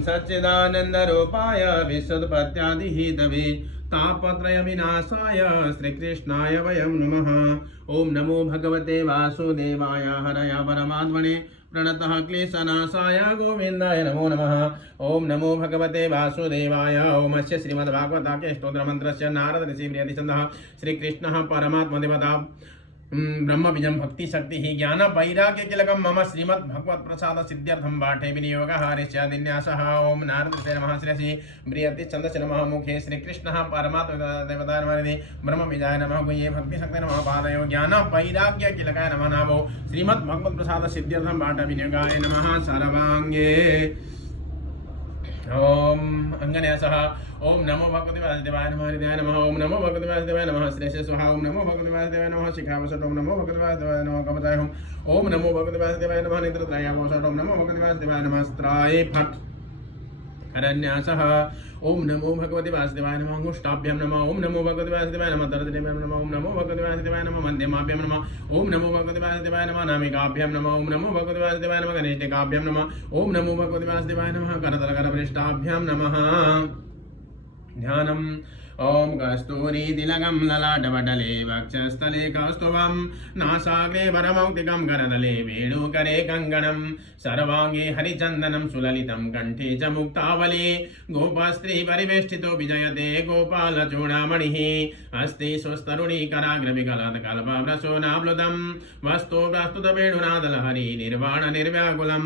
सच्चिदानन्दरूपाय विशुद्धपत्यादिहेतवे तापत्रय विनाशाय श्रीकृष्णाय वयं नमः। ओम नमो भगवते वासुदेवाय हरय परमात्मने प्रणतः क्लेशनाशाय गोविन्दाय नमो नमः। ओम नमो भगवते वासुदेवाय। ओम अस्य श्रीमद्भागवताख्य स्तोत्रमन्त्रस्य नारद ऋषि प्रियतिछन्दः श्रीकृष्णः परमात्मदेवता ब्रह्म बीजं भक्ति शक्ति ज्ञान वैराग्य किलकं मम श्रीमद् भगवत प्रसाद सिद्ध्यर्थं पाठे विनियोगः हरिष्यादिन्यासः। ओम नारद ऋषये नमः। श्री प्रियति छन्दस्य नमः। मुखे श्रीकृष्णः परमात्मदेवता नमः। ब्रह्म बीजाय नमः। गुह्ये भक्ति शक्ति नमः। पादयो ज्ञान वैराग्य किलकाय नमः। नामो श्रीमद् भगवत प्रसाद सिद्ध्यर्थं पाठे विनियोगाय नमः। सर्वांगे ओम अंगन्यासः। ओम नमो भगवते वासुदेवाय नमः। हृदयाय नमः। ओम नमो भगवते वासुदेवाय नमः। श्रेष्ठ स्वाहा। ओम नमो भगवते वासुदेवाय नमः। शिखावसट। ओम नमो भगवते वासुदेवाय नमः। कवचाय। ओम नमो भगवते वासुदेवाय नमः। नेत्रत्रय वसट। ओम नमो भगवते वासुदेवाय नमः। स्त्राय फट हरन्यासः। ओम नमो भगवते वासुदेवाय नमः। अंगुष्ठाभ्यां नमः। ओम नमो भगवते वासुदेवाय नमः। तर्जनीभ्यां नमः। ओम नमो भगवते वासुदेवाय नमः। मध्यमाभ्यां नमः। ओम नमो भगवते वासुदेवाय नमः। नामिकाभ्यां नमः। ओम नमो भगवते वासुदेवाय नमः। कनिष्ठिकाभ्यां नमः। ओम नमो भगवते वासुदेवाय नमः। करतलकरपृष्ठाभ्यां नमः। ध्यानम्। ओम कस्तूरी तिलकं ललाटपटले वक्षस्थले कौस्तुभं नासाग्रे वरमौक्तिकं करतले वेणुकरे कङ्कणं सर्वाङ्गे हरिचन्दनं सुललितं कण्ठे च मुक्तावली गोपस्त्री परिवेष्टितो विजयते गोपालचूडामणिः अस्ति स्वस्तरुणीकराग्रविकलत्कल्पवृषोनाप्लुतं वस्तु प्रस्तुतवेणुनादलहरि निर्वाण निर्व्याकुलं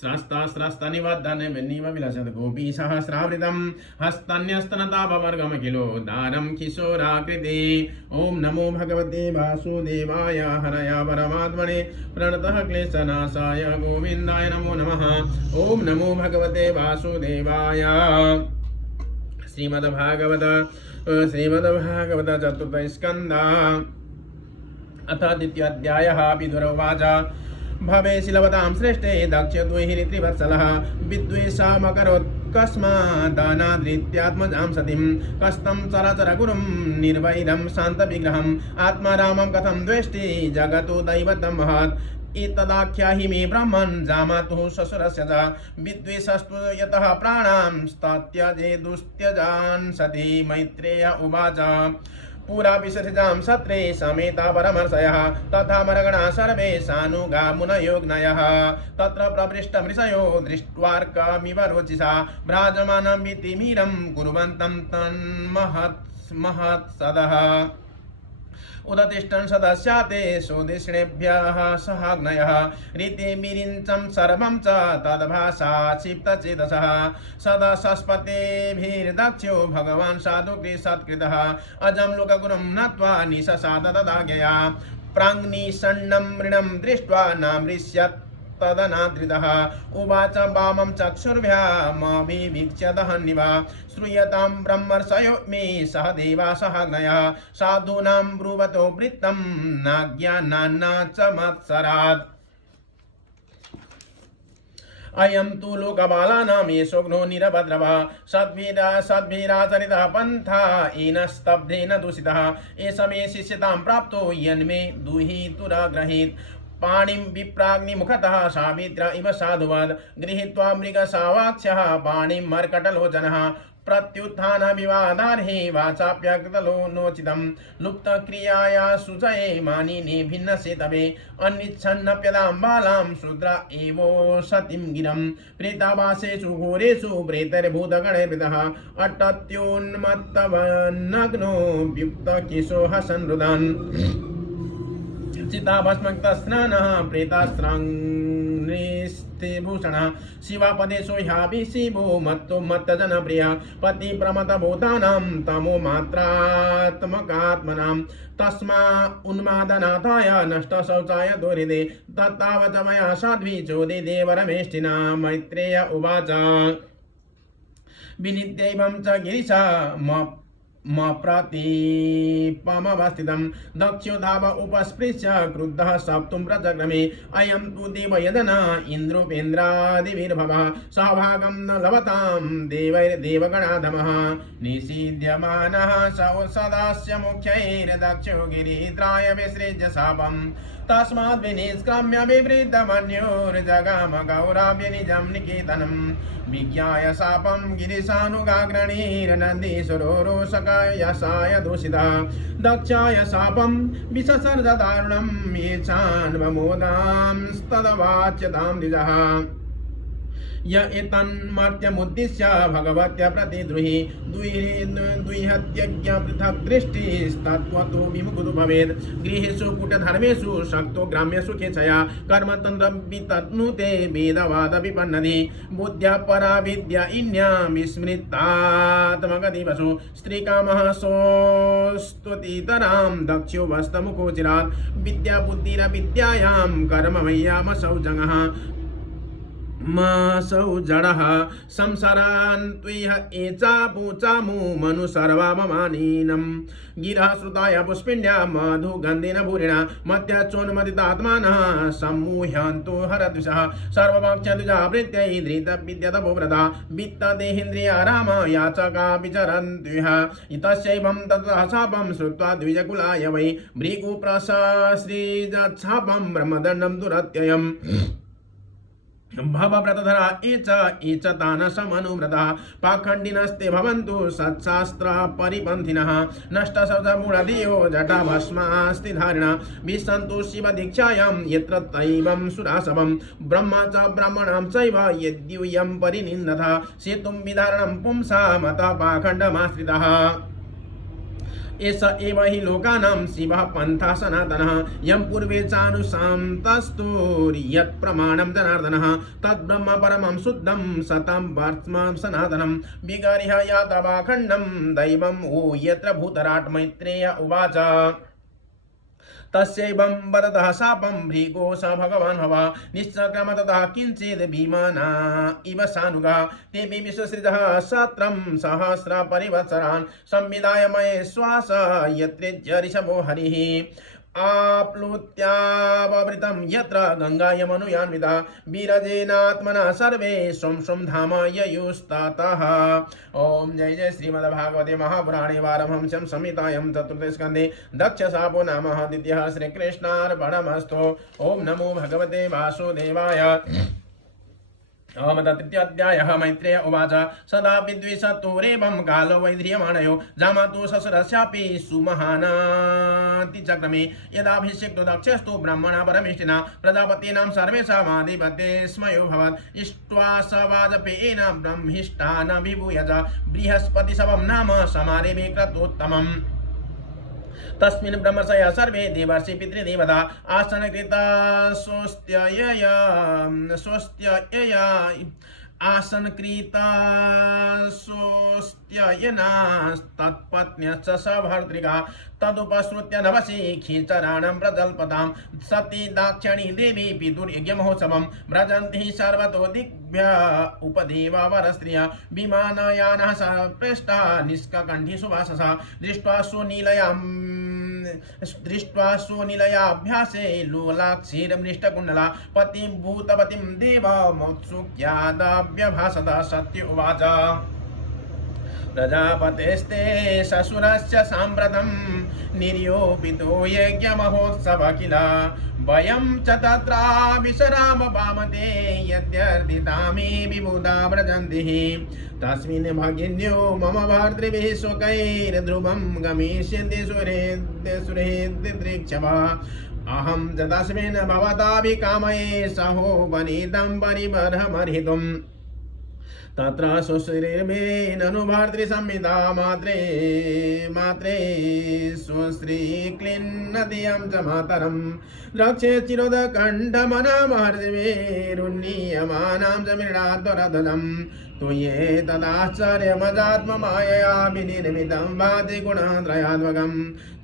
स्रस्तस्रस्तनिबद्धनिव विलसत् गोपी सहस्रावृतं हस्तन्यस्तनतापवर्गमखिलो दारं किशोराकृति। ओम नमो भगवते वासुदेवाय हरय परमात्मने प्रणतः क्लेशनाशाय गोविन्दाय नमो नमः। ओम नमो भगवते वासुदेवाय। श्रीमद्भागवत चतुर्थ स्कन्ध अथ द्वितीयोऽध्यायः। विदुरोवाच भवे शिलवतां श्रेष्ठे दक्ष द्विहित्रिवत्सलः विद्वेषामकरोत् कस्मादानादृत्यात्मजां सतीं कस्तं चरचरगुरुं निर्वैरं शान्तविग्रहम् आत्मारामं कथं द्वेष्टि जगतो दैवतं महत् एतदाख्याहि मे ब्रह्मन् जामातुः ससुरस्य च विद्वेषस्तु यतः प्राणां त्यजे दुस्त्यजान् सती मैत्रेय उवाच पुरा विसर्जां सत्रे समेता परमर्षयः तथा मरगणा सर्वे सानुगा मुनयोग्नयः तत्र प्रपृष्टमृषयो दृष्ट्वार्कमिव रोचिषा भ्राजमानं भीतिमीरं कुर्वन्तं तन्महत्सदः उदतिष्ठन् सदस्याते सुदिष्णेभ्यः सहाग्नयः रीतिमिरिञ्चं सर्वं च तद्भाषा क्षिप्तचेतसः सदा सस्पतेभिर्दक्ष्यो भगवान् साधुकृसत्कृतः अजं लोकगुरुं नत्वा निशसाद तदाज्ञया प्राङ्निषण्णं मृणं दृष्ट्वा नामृष्यत् तदनादृतः उवाच वामं चक्षुर्भ्यामभिवीक्ष्य दहन्निव श्रूयतां ब्रह्मर्षयो मे सह देवा सहाग्नयः साधूनां ब्रुवतो वृत्तं नाज्ञानान्न च मत्सरात् अयं तु लोकबालानां येषोघ्नो निरभद्रवः सद्भिराचरितः पन्था येन स्तब्धेन दूषितः एष मे शिष्यतां प्राप्तो यन्मे दुहितुरग्रहीत् पाणिं विप्राग्निमुखतः सावित्र इव साधुवद् गृहीत्वा मृगसावाक्ष्यः पाणिं मर्कटलोचनः प्रत्युत्थानविवादार्हे वाचाप्यकृतलो नोचितं लुप्तक्रियाया सुजये मानिने भिन्नसेतवे अन्निच्छन्नप्यदां बालां शूद्र एवो सतीं गिरं प्रेतावासेषु घोरेषु प्रेतैर्भूतगणैर्वृतः अटत्योन्मत्तवन्नग्नो व्युक्तकिशो हसन्रुदन् चिताभस्मक्तस्नानः प्रेतास्त्राङ्गभूषणः शिवापदेशो ह्यापि शिवो मत्तो मत्तजनप्रियः पतिप्रमतभूतानां तमो मात्रात्मकात्मनां तस्मा उन्मादनाथाय नष्टशौचाय दुरिदे तत्तावच मया साध्वी चोदे देवरमेष्टिना मैत्रेय उवाच विनित्यैवं च गिरिशा प्रतिपमवस्थितं दक्षो धाव उपस्पृश्य क्रुद्धः सप्तुं प्रचक्रमे अयं तु देवयदना इन्द्रोपेन्द्रादिभिर्भवः सभागं न लभतां देवैर्देवगणाधमः निषीद्यमानः सदास्य मुख्यैर्दक्षो गिरित्राय विसृज्य शापं तस्माद् विनिष्क्रम्य विवृद्धमन्योर्जगाम गौराव्य निजं निकेतनम् विज्ञाय शापं गिरिशानुगाग्रणीर्नन्दीसुरोरोषकाय दूषिता दक्षाय शापं विससर्ज दारुणं ये चान्वमोदांस्तदवाच्यतां द्विजः य एतन्मर्त्यमुद्दिश्य भगवत्या प्रतिद्रुहि द्विहत्यज्ञ पृथक् दृष्टिस्तत्त्वतो विमुखो भवेत् गृहेषु कूटधर्मेषु शक्तो ग्राम्येषु केचया कर्मतन्त्रं वितत्नुते वेदवादविपन्नति बुद्ध्या परा विद्या इन्यां विस्मृतात्मगदिवसु स्त्रीकामः सोऽस्तुतितरां दक्ष्यो वस्तमुखो चिरात् विद्या बुद्धिरविद्यायां कर्ममय्यामसौ जङ्गः मसौ जडः संसारान् त्विह एचा पूचामु मनु सर्वाममानीनं गिरः श्रुताय पुष्पिण्या मधुगन्धेन भूरिणा मत्याचोन्मदितात्मानः सम्मूह्यन्तो हरद्विषः सर्वभक्षद्विजावृत्यै धृतविद्यतपोव्रता वित्तदेहेन्द्रिया राम याचका विचरन्त्विह इतस्यैवं ततः शापं श्रुत्वा द्विजकुलाय वै भृगुप्रसृजच्छापं ब्रह्मदण्डं दुरत्ययम् भवव्रतधरा एच तानसमनुव्रता पाखण्डिनस्ते भवन्तु सत्शास्त्र परिपन्थिनः नष्टशब्दमूढधियो जटाभस्मास्ति धारिणा विशन्तु शिवदीक्षायां यत्र दैवं सुरासवं ब्रह्म च ब्राह्मणां चैव यद्यूयं परिनिन्दतः सेतुं विधारणं पुंसा मता पाखण्डमाश्रितः एष एव हि लोकानां शिवः पन्थः सनातनः यं पूर्वे चानुशान्तस्तु यत् प्रमाणं जनार्दनः तद्ब्रह्म परमं शुद्धं सतं वर्त्म सनातनं विगर्ह्य यातवाखण्डं दैवं ऊ यत्र भूतराट् मैत्रेय उवाच तस्यैवं वदतः शापं भृगो स भगवान् भव निश्चक्रम ततः किञ्चिद् भीमना इव सानुगा तेऽपि विश्वसृजः सत्रं सहस्रपरिवत्सरान् संविदाय मये श्वास यत्रेज्य ऋषभो हरिः आप्लुत्याववृतं यत्र गंगा यमनुयान्विता विरजेनात्मना सर्वे स्वं स्वं धाम ययुस्ततः। ओम जय जय श्रीमद्भागवते महापुराणे वारमहंस्यां संहितायां चतुर्थे स्कन्धे दक्षशापो नाम द्वितीयः श्रीकृष्णार्पणमस्तु। ओम नमो भगवते वासुदेवाय। तृतीयाध्यायः मैत्रेय उवाच सदा विद्विषतोरेवं कालो वैध्रियमाणयो जामातु ससुरस्यापि सुमहानातिचक्रमे यदाभिषिक्तो दक्षस्तु ब्रह्मणा परमेष्टिना प्रजापतीनां सर्वेषामाधिपते स्मयोऽभवत् इष्ट्वा स वाजपेयेन ब्रह्मिष्ठानभिभूय च बृहस्पतिशवं नाम समारेमे क्रतोत्तमम्। तस्मिन् ब्रह्मर्षयः सर्वे देवर्षि पितृदेवता आसनकृता स्वस्त्ययया आसनकृतास्तत्पत्न्यश्च सभर्तृका तदुपश्रुत्य नवसी खीचराणां प्रजल्पतां सती दाक्षिणी देवी पितुर्यज्ञमहोत्सवं व्रजन्ति सर्वतो दिग्भ्य उपदेवा वरस्त्रिया विमानयानः सपृष्टा निष्ककण्ठी सुवाससा दृष्ट्वा सुनिलयाभ्यासे लोलाक्षीर्मृष्टकुण्डला पतिं भूतपतिं देवमोत्सुक्यादाभ्यभासत सत्य उवाच प्रजापतेस्ते ससुरस्य साम्प्रतं निर्योपितो यज्ञमहोत्सव किल वयं च तत्र विश्राम वामते यद्यर्थितामि विबुधा व्रजन्तिः तस्मिन् भगिन्यो मम भर्तृभिः स्वकैर्ध्रुवं गमिष्यन्ति सुरेन्द्रिक्षवा अहं च तस्मिन् भवताभिकामये सहो वनितं परिबर्हमर्हितुम् तत्र सुश्रीर्मेननु भर्तृसंहिता मात्रे स्वश्रीक्लिन्नदियं च मातरं रक्षे चिरोदकण्ठमनमहर्षिमेरुन्नीयमानां च मृणाध्वरध्वजम् तुये तदाश्चर्यमजात्ममायया विनिर्मितं भाति गुणत्रयात्मकं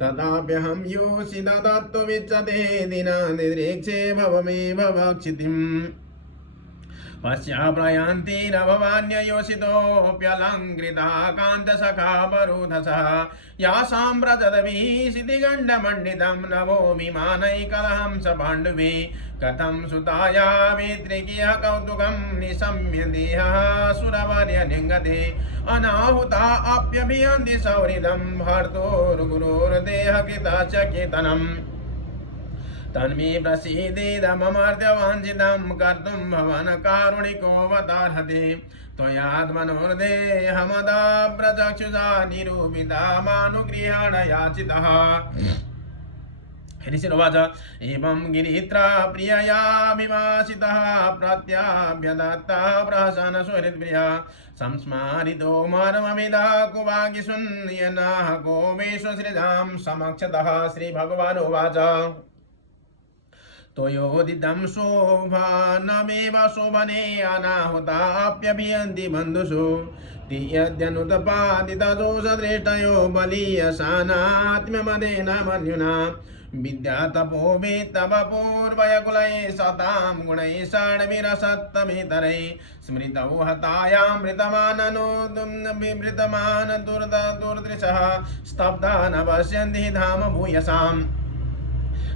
तथाप्यहं योषित तत्त्वविच्यते दिनानिरीक्षे भवमेव भक्षितिम् पश्याप्रयान्तिरभवान्ययोषितोऽप्यलङ्कृता कान्तसखा वरुधसः यासां व्रजदभिषितिगण्डमण्डितं नवोऽमि मानैकलहं स पाण्डवे कथं सुताया वेत्रिकीयः कौतुकं निशम्य देहः सुरवर्यनिङ्गते अनाहुता आप्यभियन्ति सौहृदं भर्तोर्गुरोर्देहकृतश्च केतनम् तन्मे प्रसीदेद ममर्त्यवाञ्छितं कर्तुं भवान् कारुणिकोऽवतार्हते त्वयात्मनोर्देहमदा प्रचक्षुषा निरूपिता मानुगृहाण याचितः ऋषिरुवाच एवं गिरित्रा प्रियया विवासितः प्रत्याभ्यदत्तः प्रहसनसुहृद्प्रिया संस्मारितो मर्मविदा कुवागिशून्यनः को विश्वसृजां समक्षतः श्रीभगवानुवाच त्वयोदितं शोभानमेव शोभने अनाहुताप्यभियन्ति बन्धुषु यद्यनुतपादितदोषदृष्टयो बलीयशानात्म्यमदेन मन्युना विद्यातपो मे तव पूर्वयकुलैः सतां गुणैः षड्विरसत्तमेतरैः स्मृतौ हतायामृतमान दुर्दृशः स्तब्धा न पश्यन्ति धाम भूयसाम्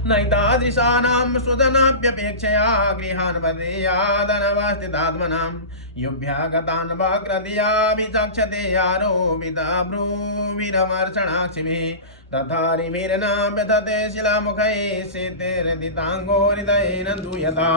नैतादृशानां स्वजनाप्यपेक्षया गृहान् वदेयादनवस्थितात्मनां युभ्यागतान् वक्रधिया विचक्षते आरोपिता भ्रूभिरमर्षणाक्षिभिः तथा रिभिर्ना व्यथते शिलामुखैः शेतेरदिताङ्गो हृदयेन दूयता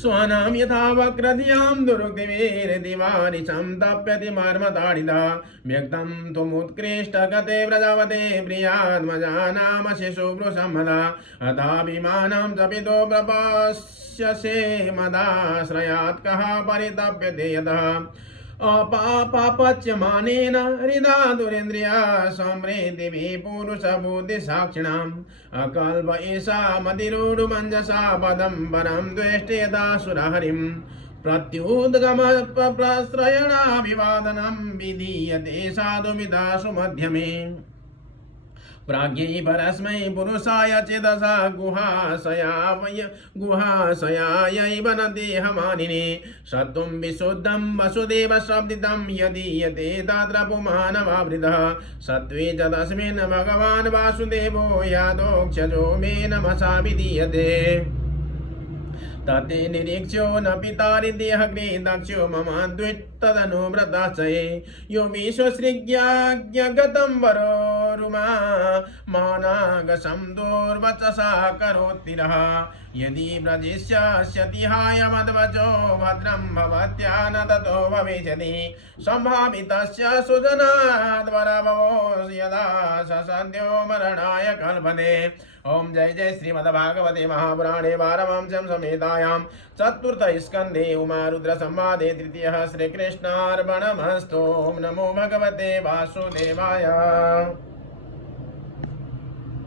स्वानां यथा वक्रधियां दुरुक्तिभिर्दिवानिशं तप्यति मर्मताडिता व्यक्तं त्वमुत्कृष्टगते व्रजवते प्रियात्मजानाम शिशुभृशम्मदा अथाभिमानं च पितो प्रपश्यसे मदाश्रयात् कः परितप्यते यतः अपापच्यमानेन हृदा दुरेन्द्रिया समृद्धिभिः पुरुषबुद्धिसाक्षिणाम् अकल्प एषा मतिरूढमञ्जसा पदं परं द्वेष्टयदासुरहरिं प्रत्युद्गमप्रश्रयणाभिवादनं विधीयते साधुमिदासु मध्यमे प्राज्ञै परस्मै पुरुषाय चेतसा गुहाशयायैव न देहमानिने सत्त्वं विशुद्धं वसुदेव शब्दितं यदीयते तत्र पुमानवावृतः सत्त्वे च तस्मिन् भगवान् वासुदेवो यादोक्षजो मे नमसा विधीयते तते निरीक्ष्यो न पितारिदेहग्ने दक्षो मम द्वित्तदनुव्रताश्चये यो विश्वसृज्ञाज्ञगतं वरोरुमा मानागसं दुर्वचसा करोत्तिरः यदि व्रजिष्यति हायमद्वचो भद्रं भवत्या न ततो भविष्यति सम्भावितस्य सुजनाद्वरभवो यदा स सद्यो मरणाय कल्पते। ओम जय जय श्रीमद्भागवते महापुराणे पारमहंस्यां संहितायां चतुर्थस्कन्धे उमारुद्र संवादे तृतीयः श्रीकृष्णार्पणमस्तु। ओम नमो भगवते वासुदेवाय।